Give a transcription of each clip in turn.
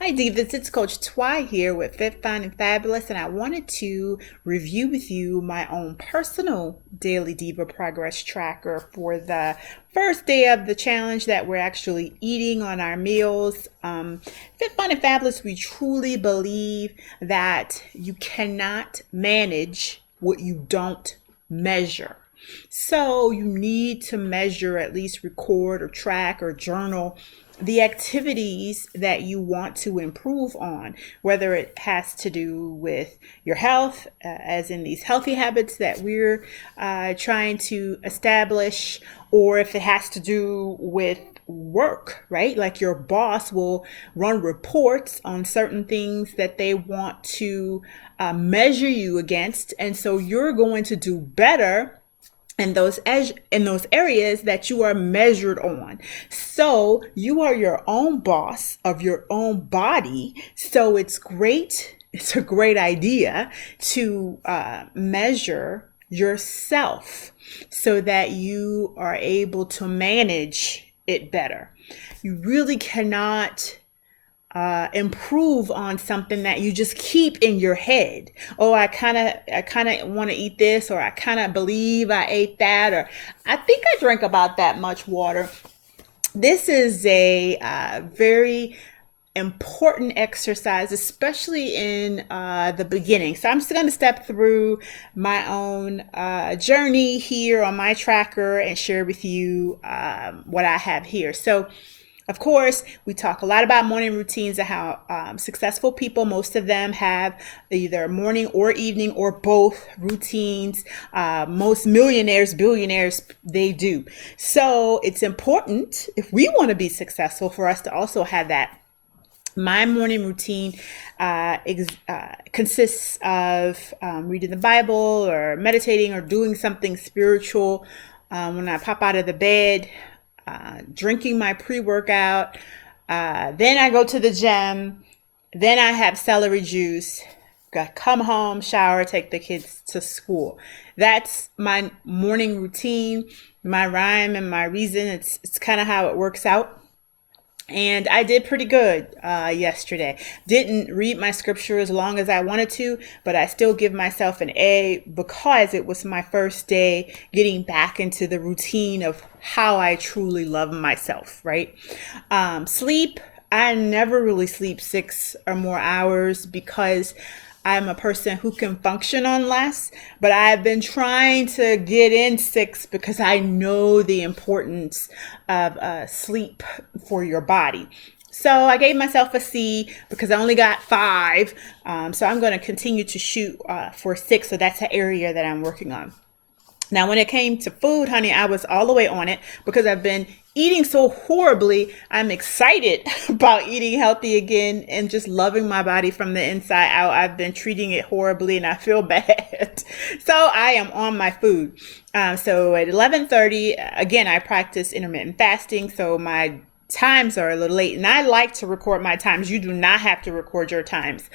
Hi Divas, it's Coach Twy here with Fit, Fine, and Fabulous, and I wanted to review with you my own personal Daily Diva Progress Tracker for the first day of the challenge that we're actually eating on our meals. Fit, Fine, and Fabulous, we truly believe that you cannot manage what you don't measure. So you need to measure, at least record or track or journal the activities that you want to improve on, whether it has to do with your health, as in these healthy habits that we're trying to establish, or if it has to do with work, right? Like your boss will run reports on certain things that they want to measure you against. And so you're going to do better in those areas that you are measured on. So you are your own boss of your own body. So it's a great idea to measure yourself so that you are able to manage it better. You really cannot improve on something that you just keep in your head. Oh, I kind of want to eat this, or I kind of believe I ate that, or I think I drank about that much water. This is a very important exercise, especially in the beginning. So I'm just going to step through my own journey here on my tracker and share with you what I have here. So of course, we talk a lot about morning routines and how successful people, most of them have either morning or evening or both routines. Most millionaires, billionaires, they do. So it's important if we want to be successful for us to also have that. My morning routine consists of reading the Bible or meditating or doing something spiritual when I pop out of the bed, drinking my pre-workout. Then I go to the gym. Then I have celery juice. Come home, shower, take the kids to school. That's my morning routine, my rhyme and my reason. It's kind of how it works out. And I did pretty good yesterday. Didn't read my scripture as long as I wanted to, but I still give myself an A because it was my first day getting back into the routine of how I truly love myself, right? Sleep, I never really sleep 6 or more hours because I'm a person who can function on less, but I've been trying to get in 6 because I know the importance of sleep for your body. So I gave myself a C because I only got 5. So I'm going to continue to shoot for 6. So that's an area that I'm working on. Now, when it came to food, honey, I was all the way on it because I've been eating so horribly. I'm excited about eating healthy again and just loving my body from the inside out. I've been treating it horribly and I feel bad. So I am on my food. So at 11:30, again, I practice intermittent fasting. So my times are a little late, and I like to record my times. You do not have to record your times.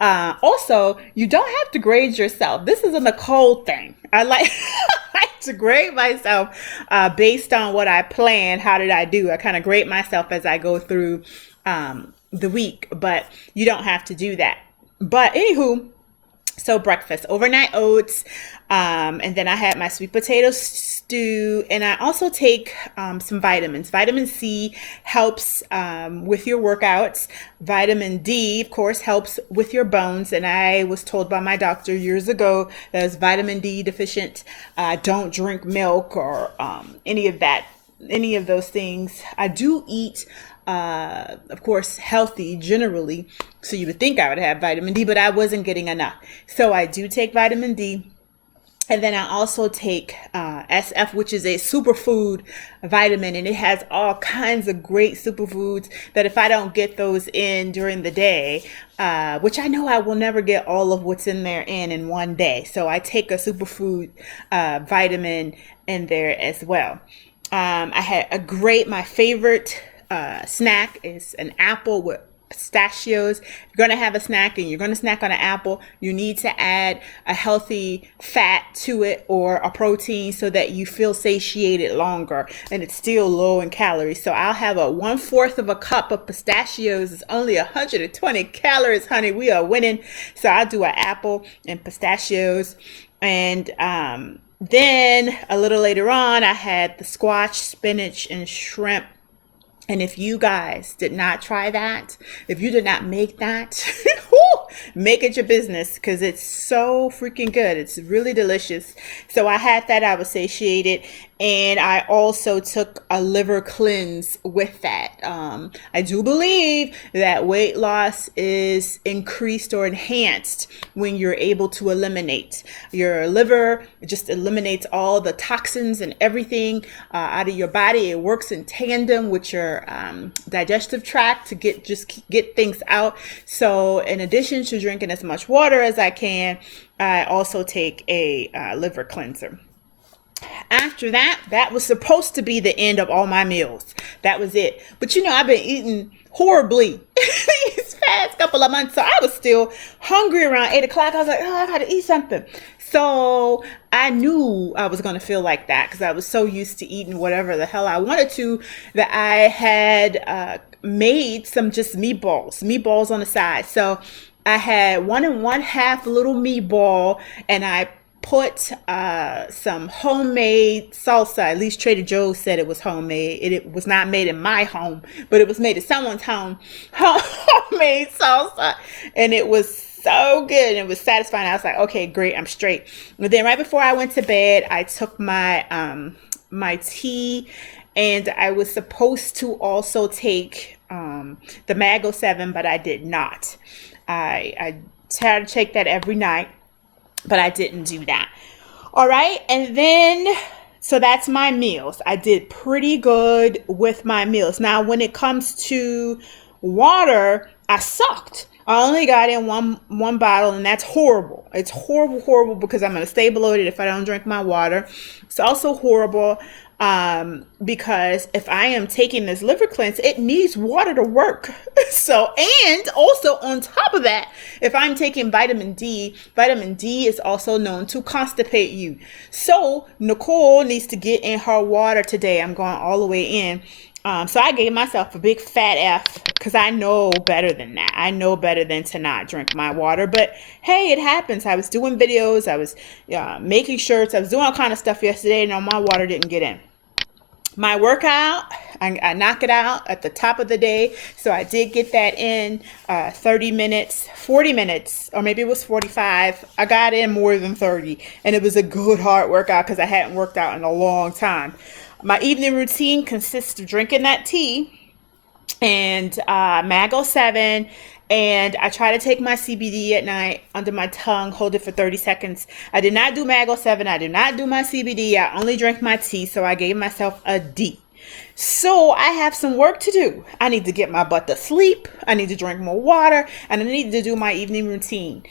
Also, you don't have to grade yourself. This is a Nicole thing. I like I like to grade myself based on what I planned. How did I do? I kind of grade myself as I go through the week, but you don't have to do that. But anywho, so breakfast, overnight oats, and then I had my sweet potato stew, and I also take some vitamins. Vitamin C helps with your workouts. Vitamin D, of course, helps with your bones. And I was told by my doctor years ago that I was vitamin D deficient. Don't drink milk or any of that, any of those things. I do eat of course, healthy generally. So you would think I would have vitamin D, but I wasn't getting enough. So I do take vitamin D. And then I also take SF, which is a superfood vitamin, and it has all kinds of great superfoods that if I don't get those in during the day, which I know I will never get all of what's in there in one day. So I take a superfood vitamin in there as well. I had my favorite snack is an apple with pistachios. If you're going to have a snack and you're going to snack on an apple, you need to add a healthy fat to it or a protein so that you feel satiated longer and it's still low in calories. So I'll have a 1/4 of a cup of pistachios. It's only 120 calories, honey. We are winning. So I'll do an apple and pistachios. And then a little later on, I had the squash, spinach, and shrimp. And if you guys did not try that, if you did not make that, make it your business because it's so freaking good. It's really delicious. So I had that. I was satiated. And I also took a liver cleanse with that. I do believe that weight loss is increased or enhanced when you're able to eliminate. Your liver just eliminates all the toxins and everything out of your body. It works in tandem with your digestive tract to get things out. So in addition to drinking as much water as I can, I also take a liver cleanser. After that, that was supposed to be the end of all my meals. That was it. But I've been eating horribly these past couple of months. So I was still hungry around 8 o'clock. I was like, oh, I gotta eat something. So I knew I was going to feel like that because I was so used to eating whatever the hell I wanted to that I had made some just meatballs on the side. So I had 1 1/2 little meatball and I put some homemade salsa. At least Trader Joe's said it was homemade. It was not made in my home, but it was made at someone's home. Homemade salsa. And it was so good. And it was satisfying. I was like, okay, great. I'm straight. But then right before I went to bed, I took my my tea, and I was supposed to also take the Mango 7, but I did not. I try to take that every night, but I didn't do that. All right. And then, so that's my meals. I did pretty good with my meals. Now, when it comes to water, I sucked. I only got in one bottle, and that's horrible. It's horrible because I'm going to stay bloated if I don't drink my water. It's also horrible because if I am taking this liver cleanse, it needs water to work. So, and also on top of that, if I'm taking vitamin D is also known to constipate you. So Nicole needs to get in her water today. I'm going all the way in. So I gave myself a big fat F because I know better than that. I know better than to not drink my water. But hey, it happens. I was doing videos. I was making shirts. I was doing all kind of stuff yesterday, and my water didn't get in. My workout, I knock it out at the top of the day. So I did get that in 30 minutes, 40 minutes, or maybe it was 45. I got in more than 30. And it was a good hard workout because I hadn't worked out in a long time. My evening routine consists of drinking that tea and Mango 7, and I try to take my CBD at night under my tongue, hold it for 30 seconds. I did not do Mango 7. I did not do my CBD. I only drank my tea, so I gave myself a D. So I have some work to do. I need to get my butt to sleep. I need to drink more water, and I need to do my evening routine,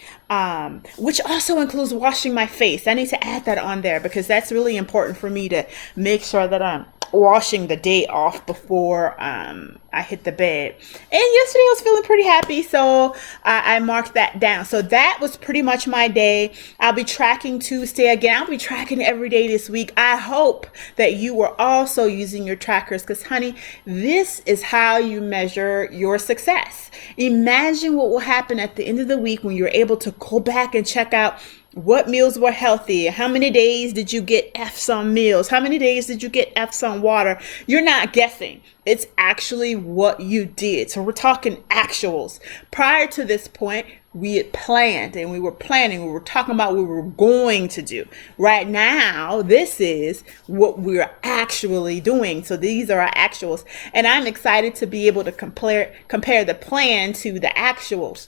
which also includes washing my face. I need to add that on there because that's really important for me to make sure that I'm washing the day off before I hit the bed. And yesterday I was feeling pretty happy, so I marked that down. So that was pretty much my day. I'll be tracking Tuesday again. I'll be tracking every day this week. I hope that you are also using your trackers because, honey, this is how you measure your success. Imagine what will happen at the end of the week when you're able to go back and check out what meals were healthy. How many days did you get F's on meals? How many days did you get F's on water? You're not guessing. It's actually what you did. So we're talking actuals. Prior to this point, we had planned and we were planning. We were talking about what we were going to do. Right now, this is what we're actually doing. So these are our actuals. And I'm excited to be able to compare the plan to the actuals.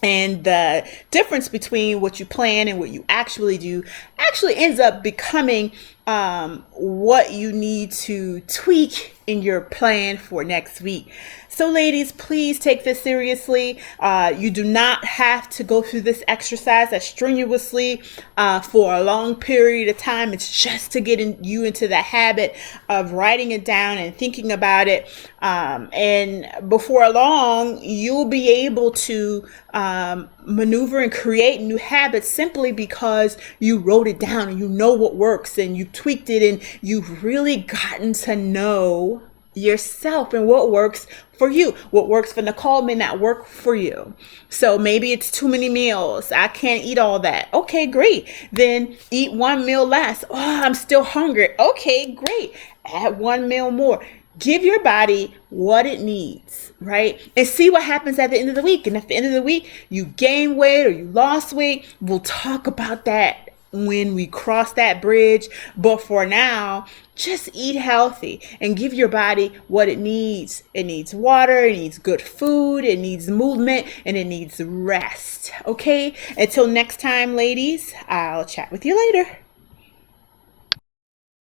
And the difference between what you plan and what you actually do actually ends up becoming what you need to tweak in your plan for next week. So ladies, please take this seriously. You do not have to go through this exercise as strenuously for a long period of time. It's just to get you into the habit of writing it down and thinking about it. And before long, you'll be able to maneuver and create new habits simply because you wrote it down and you know what works and you tweaked it and you've really gotten to know yourself and what works for you. What works for Nicole may not work for you. So maybe it's too many meals. I can't eat all that. Okay, great. Then eat one meal less. Oh, I'm still hungry. Okay, great. Add one meal more. Give your body what it needs, right? And see what happens at the end of the week. And at the end of the week, you gain weight or you lost weight, we'll talk about that when we cross that bridge. But for now, just eat healthy and give your body what it needs. It needs water, it needs good food, it needs movement, and it needs rest. Okay? Until next time, ladies, I'll chat with you later.